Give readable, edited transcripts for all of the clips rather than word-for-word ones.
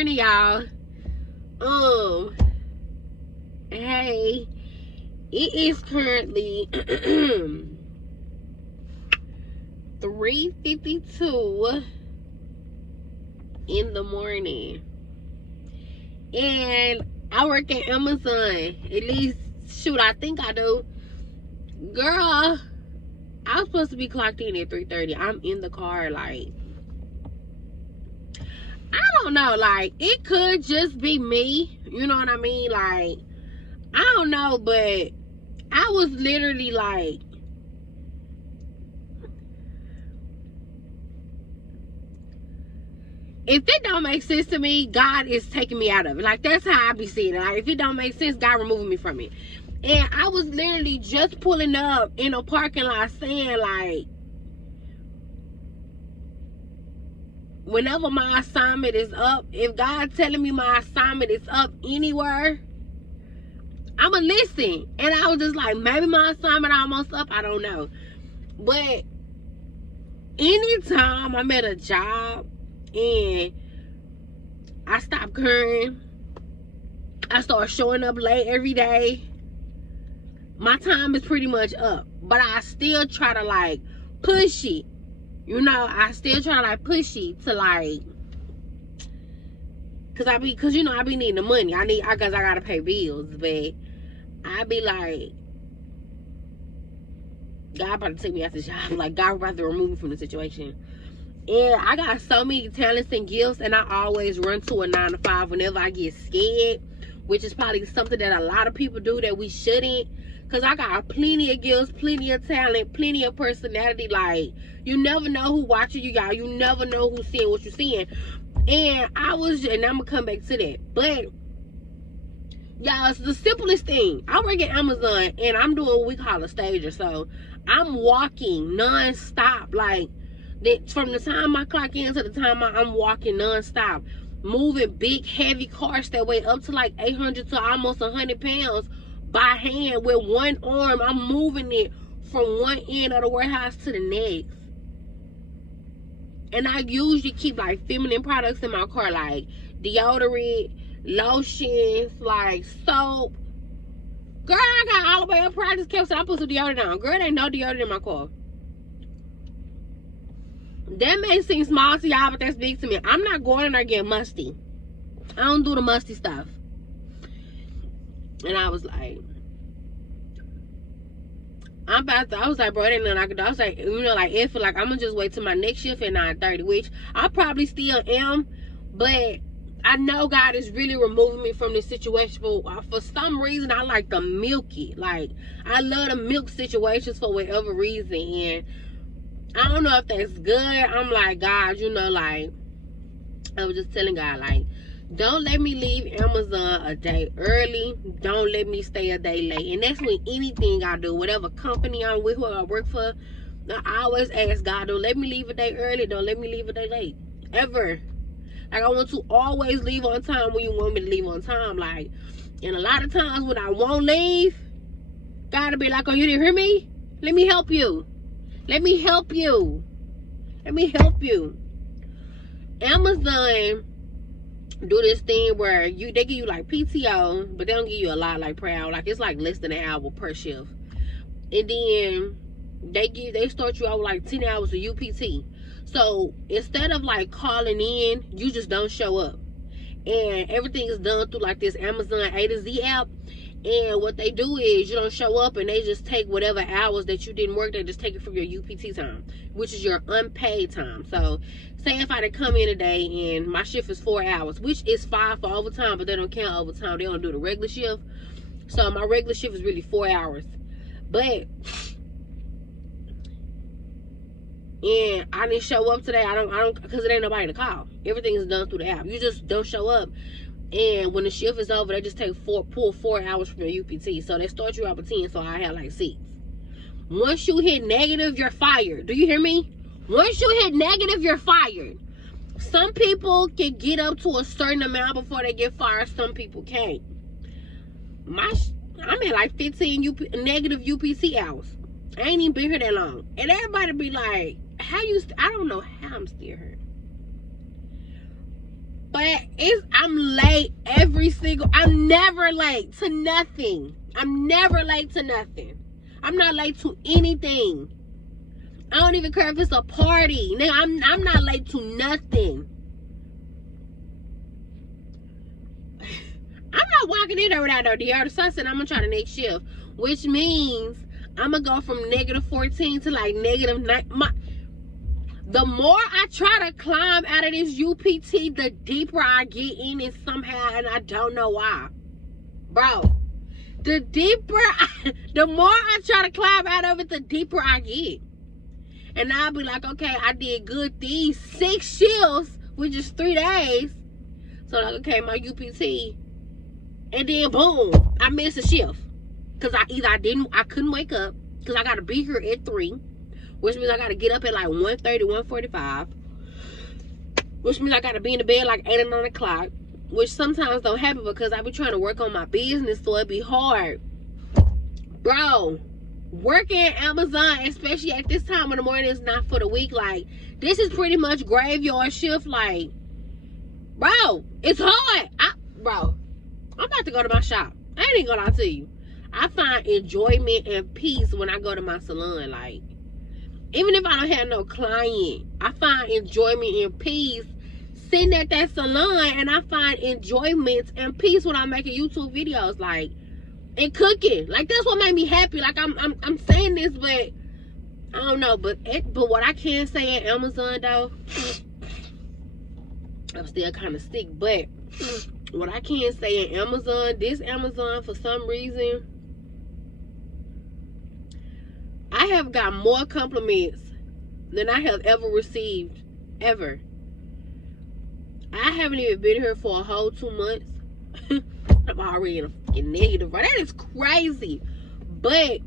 morning, y'all. Hey, it is currently 3:52 in the morning, and I work at Amazon. At least, shoot, I think I do. Girl, I was supposed to be clocked in at 3:30. I'm in the car, like, I don't know, like, it could just be me, you know what I mean? Like, I don't know, but I was literally like, if it don't make sense to me, God is taking me out of it. Like, that's how I be seeing it. Like, if it don't make sense, God removing me from it. And I was literally just pulling up in a parking lot saying, like, whenever my assignment is up, if God telling me my assignment is up anywhere, I'ma listen. And I was just like, maybe my assignment almost up, I don't know. But anytime I'm at a job and I stop caring, I start showing up late every day, my time is pretty much up. But I still try to, like, push it. You know, I still try to, like, push it to, like, cause you know, I be needing the money. Cause I gotta pay bills. But I be like, God about to take me out the job. Like, God about to remove me from the situation. And I got so many talents and gifts, and I always run to a 9 to 5 whenever I get scared, which is probably something that a lot of people do that we shouldn't. Cause I got plenty of gifts, plenty of talent, plenty of personality. Like, you never know who watching you, y'all. You never know who's seeing what you're seeing. And I'm gonna come back to that. But y'all, it's the simplest thing. I work at Amazon, and I'm doing what we call a stager. So I'm walking non-stop. Like, from the time I clock in to the time I'm walking non-stop, moving big heavy cars that weigh up to like 800 to almost 100 pounds by hand. With one arm, I'm moving it from one end of the warehouse to the next. And I usually keep, like, feminine products in my car, like deodorant, lotions, like soap. Girl, I got all the way up here. I just kept saying I put some deodorant on. Girl, there ain't no deodorant in my car. That may seem small to y'all, but that's big to me. I'm not going in there getting musty. I don't do the musty stuff. And I was like, I was like, bro, it ain't nothing I can do. I was like, you know, like, if, like, I'm gonna just wait till my next shift at 9:30, which I probably still am. But I know God is really removing me from this situation. For some reason, I like to milk it. Like, I love to milk situations for whatever reason. And I don't know if that's good. I'm like, God, you know, like, I was just telling God, like, don't let me leave Amazon a day early. Don't let me stay a day late. And that's with anything I do. Whatever company I'm with, who I work for, I always ask God, don't let me leave a day early. Don't let me leave a day late. Ever. Like, I want to always leave on time when you want me to leave on time. Like, and a lot of times when I won't leave, God will be like, oh, you didn't hear me? Let me help you. Let me help you. Let me help you. Amazon do this thing where they give you, like, PTO, but they don't give you a lot, like, per hour. Like, it's like less than an hour per shift. And then they start you out with like 10 hours of UPT. So instead of, like, calling in, you just don't show up. And everything is done through, like, this Amazon A to Z app. And what they do is you don't show up, and they just take whatever hours that you didn't work. They just take it from your UPT time, which is your unpaid time. So say if I did come in today and my shift is 4 hours, which is 5 for overtime, but they don't count overtime. They don't do the regular shift. So my regular shift is really 4 hours. But and I didn't show up today. I don't, because it ain't nobody to call. Everything is done through the app. You just don't show up. And when the shift is over, they just pull 4 hours from your UPT. So they start you out with 10, so I have like 6. Once you hit negative, you're fired. Do you hear me? Once you hit negative, you're fired. Some people can get up to a certain amount before they get fired. Some people can't. I'm at like 15 negative UPT hours. I ain't even been here that long. And everybody be like, I don't know how I'm still here. But but I'm late every single. I'm never late to nothing. I'm never late to nothing. I'm not late to anything. I don't even care if it's a party. Nigga, I'm not late to nothing. I'm not walking in there without no deodorant. So I said I'm gonna try the next shift, which means I'm gonna go from -14 to like -9. The more I try to climb out of this UPT, the deeper I get in it somehow, and I don't know why. Bro, the more I try to climb out of it, the deeper I get. And I'll be like, okay, I did good these 6 shifts, which is 3 days. So like, okay, my UPT. And then boom, I missed a shift. Cause I couldn't wake up. Cause I gotta be here at 3. Which means I gotta get up at like 1:30, 1:45. Which means I gotta be in the bed like 8 or 9 o'clock. Which sometimes don't happen because I be trying to work on my business, so it be hard. Bro, working at Amazon, especially at this time in the morning, is not for the weak. Like, this is pretty much graveyard shift. Like, bro, it's hard. Bro, I'm about to go to my shop. I ain't even gonna lie to you. I find enjoyment and peace when I go to my salon. Like, even if I don't have no client, I find enjoyment and peace sitting at that salon, and I find enjoyment and peace when I'm making YouTube videos, like, and cooking. Like, that's what made me happy. Like, I'm saying this, but I don't know. But what I can say at Amazon though, I'm still kind of sick. But what I can say at Amazon, this Amazon, for some reason, I have got more compliments than I have ever received, ever. I haven't even been here for a whole 2 months. I'm already in a fucking negative. That is crazy. But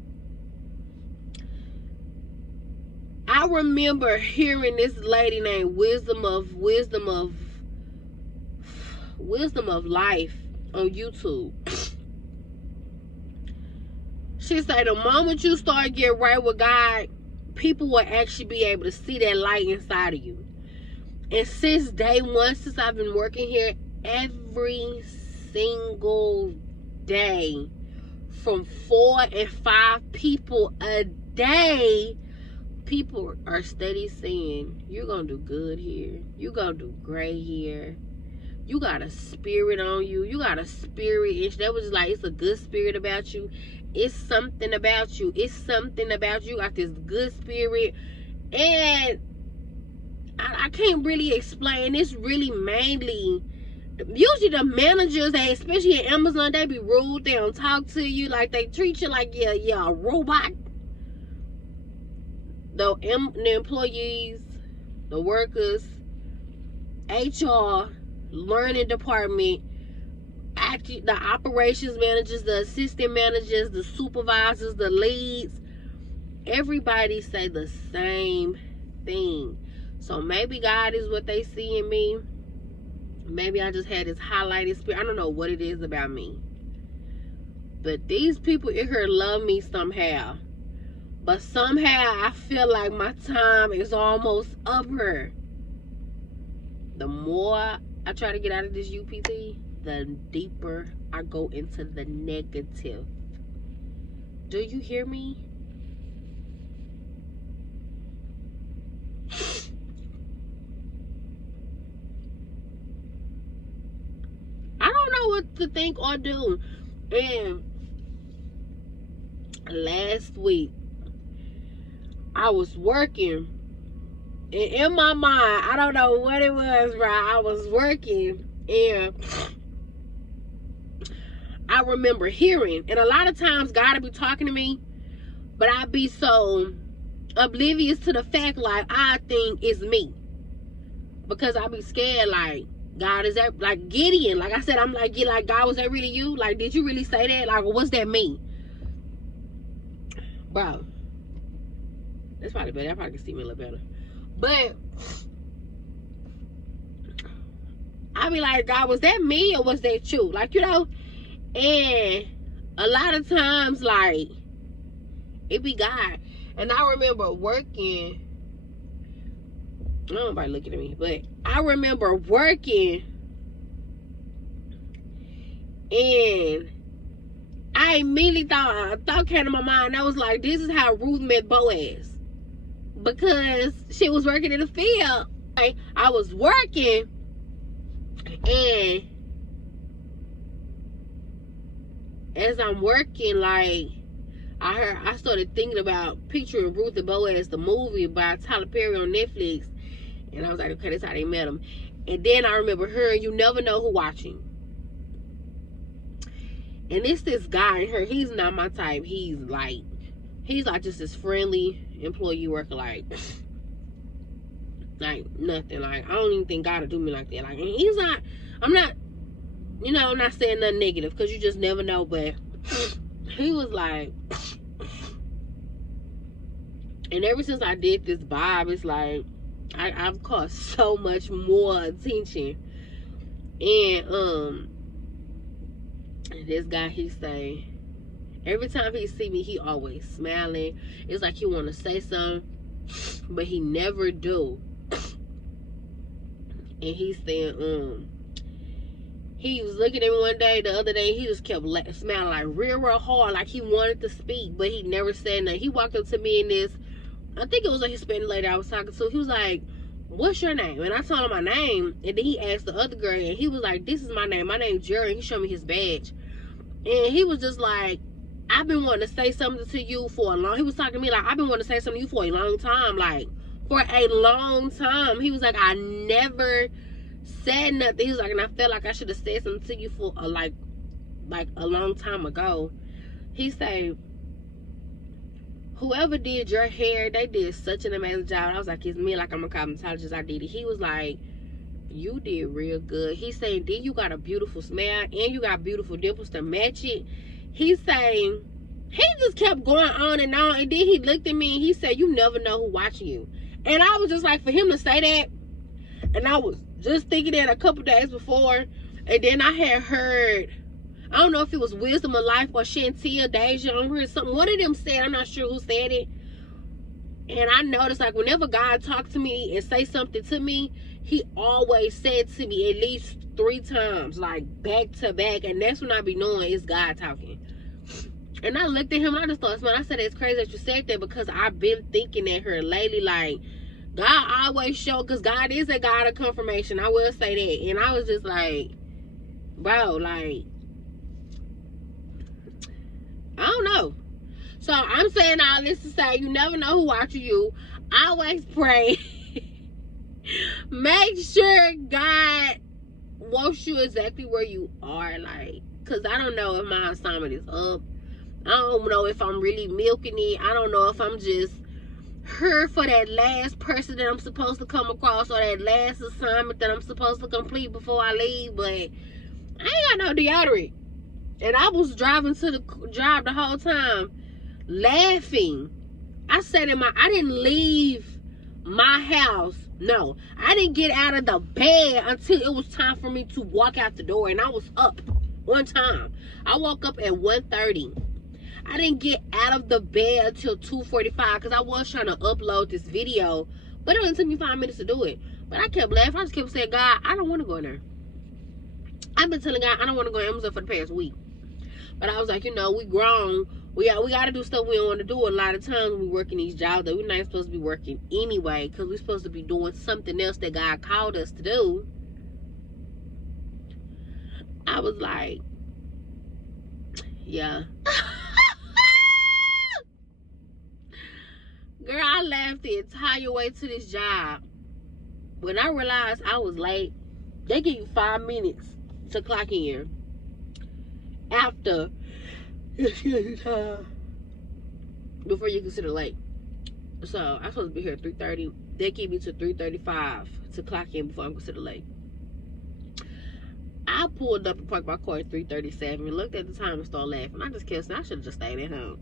I remember hearing this lady named Wisdom of Life on YouTube. She said the moment you start getting right with God, people will actually be able to see that light inside of you. And since day one, since I've been working here, every single day, from 4 and 5 people a day, people are steady saying, you're gonna do good here, you're gonna do great here, you got a spirit on you, you got a spirit. That was like, it's a good spirit about you, it's something about you, it's something about you, got this good spirit. And I can't really explain. It's really mainly, usually the managers, especially at Amazon, they be rude. They don't talk to you. Like, they treat you like you're a robot. The employees, the workers, HR, learning department, the operations managers, the assistant managers, the supervisors, the leads, everybody say the same thing. So maybe God is what they see in me. Maybe I just had this highlighted spirit. I don't know what it is about me. But these people in here love me somehow. But somehow I feel like my time is almost up here. The more I try to get out of this UPT, the deeper I go into the negative. Do you hear me? What to think or do. And last week I was working, and in my mind, I don't know what it was, right? I was working, and I remember hearing, and a lot of times God will be talking to me, but I'd be so oblivious to the fact, like, I think it's me, because I'd be scared, like, God, is that, like, Gideon, like I said, I'm like, yeah, like, God, was that really you? Like, did you really say that? Like, what's that mean? Bro, that's probably better. I probably can see me a little better. But I be like, God, was that me or was that you? Like, you know, and a lot of times, like, it be God. And I remember working, I don't know nobody looking at me, but I remember working And I immediately thought, a thought came to my mind. I was like, this is how Ruth met Boaz. Because she was working in the field. Like, I was working, and as I'm working, like, I started thinking about picturing Ruth and Boaz, the movie by Tyler Perry on Netflix. And I was like, okay, that's how they met him. And then I remember her, you never know who watching. And it's this guy and her. He's not my type. He's like just this friendly employee worker, like nothing. Like, I don't even think God will do me like that. Like, and he's not, I'm not saying nothing negative, because you just never know. But he was like, and ever since I did this vibe, it's like I've caught so much more attention. And this guy, he say, every time he see me, he always smiling. It's like he want to say something, but he never do. And he said, he was looking at me one day, the other day, he just kept smiling like real hard, like he wanted to speak, but he never said nothing. He walked up to me in this, I think it was a Hispanic lady I was talking to. He was like, what's your name? And I told him my name, and then he asked the other girl, and he was like, this is my name. My name's Jerry. And he showed me his badge. And he was just like, I've been wanting to say something to you for a long, he was talking to me like, I've been wanting to say something to you for a long time. Like, for a long time. He was like, I never said nothing. He was like, and I felt like I should have said something to you for a, like a long time ago. He said, whoever did your hair, they did such an amazing job. I was like, it's me, like I'm a cosmetologist, I did it. He was like, you did real good. He saying, then you got a beautiful smile and you got beautiful dimples to match it. He's saying, he just kept going on, and then he looked at me and he said, you never know who watching you. And I was just like, for him to say that, and I was just thinking that a couple days before, and then I had heard, I don't know if it was Wisdom of Life or Chantel Deja on her, something, one of them said, I'm not sure who said it. And I noticed, like, whenever God talked to me and say something to me, he always said to me at least 3 times, like back to back. And that's when I be knowing it's God talking. And I looked at him and I just thought, man, I said, it's crazy that you said that, because I've been thinking at her lately, like, God always show, because God is a God of confirmation. I will say that. And I was just like, bro, like, I don't know. So I'm saying all this to say, you never know who watching you. Always pray. Make sure God wants you exactly where you are, like, because I don't know if my assignment is up. I don't know if I'm really milking it. I don't know if I'm just here for that last person that I'm supposed to come across, or that last assignment that I'm supposed to complete before I leave. But I ain't got no deodorant. And I was driving to the job the whole time laughing. I said I didn't leave my house. No, I didn't get out of the bed until it was time for me to walk out the door. And I was up one time. I woke up at 1:30. I didn't get out of the bed until 2:45, because I was trying to upload this video, but it only took me 5 minutes to do it. But I kept laughing. I just kept saying, God, I don't want to go in there. I've been telling God I don't want to go to Amazon for the past week. But I was like, you know, we grown. We got to do stuff we don't want to do. A lot of times when we work in these jobs that we're not supposed to be working anyway, because we're supposed to be doing something else that God called us to do. I was like, yeah. Girl, I laughed the entire way to this job. When I realized I was late, they give you 5 minutes to clock in. After, before you consider late. So I'm supposed to be here at 3:30. They give me to 3:35 to clock in before I'm considered late. I pulled up and parked my car at 3:37 and looked at the time and started laughing. I just kept saying, I should have just stayed at home.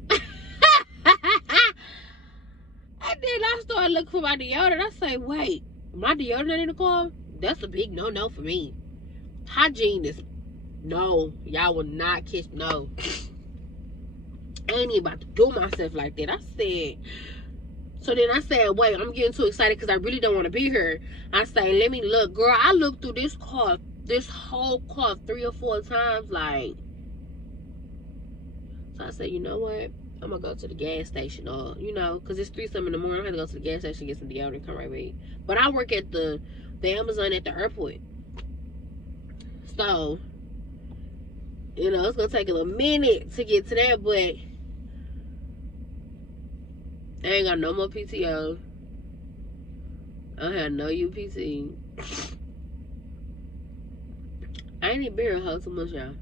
And then I started looking for my deodorant. I say, wait, my deodorant in the car? That's a big no-no for me. Hygiene is, no, y'all will not kiss, no. I ain't even about to do myself like that. I said, so then I said, wait, I'm getting too excited because I really don't want to be here. I say, let me look. Girl, I looked through this car this whole car 3 or 4 times. Like, so I said, you know what? I'm gonna go to the gas station, or because it's 3 something in the morning. I have to go to the gas station, get some deodorant, and come right back. But I work at the Amazon at the airport, so it's gonna take a little minute to get to that. But I ain't got no more PTO. I don't have no UPT. I ain't even been here a whole too much, y'all.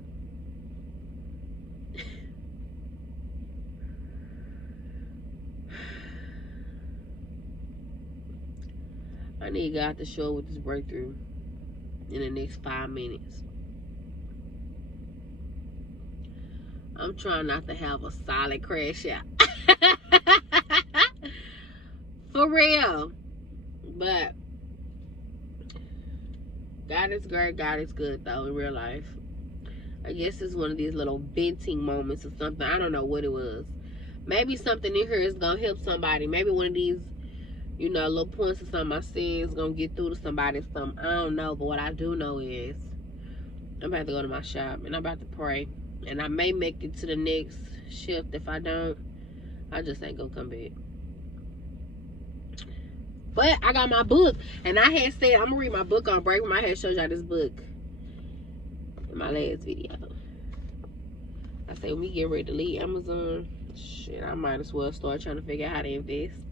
I need God to show up with this breakthrough in the next 5 minutes. I'm trying not to have a solid crash out. For real. But God is great. God is good, though, in real life. I guess it's one of these little venting moments or something. I don't know what it was. Maybe something in here is going to help somebody. Maybe one of these, little points or something I said is going to get through to somebody or something. I don't know. But what I do know is I'm about to go to my shop and I'm about to pray. And I may make it to the next shift. If I don't, I just ain't going to come back. But I got my book. And I had said I'm going to read my book on break. I had showed y'all this book in my last video. I said when we get ready to leave Amazon, shit, I might as well start trying to figure out how to invest.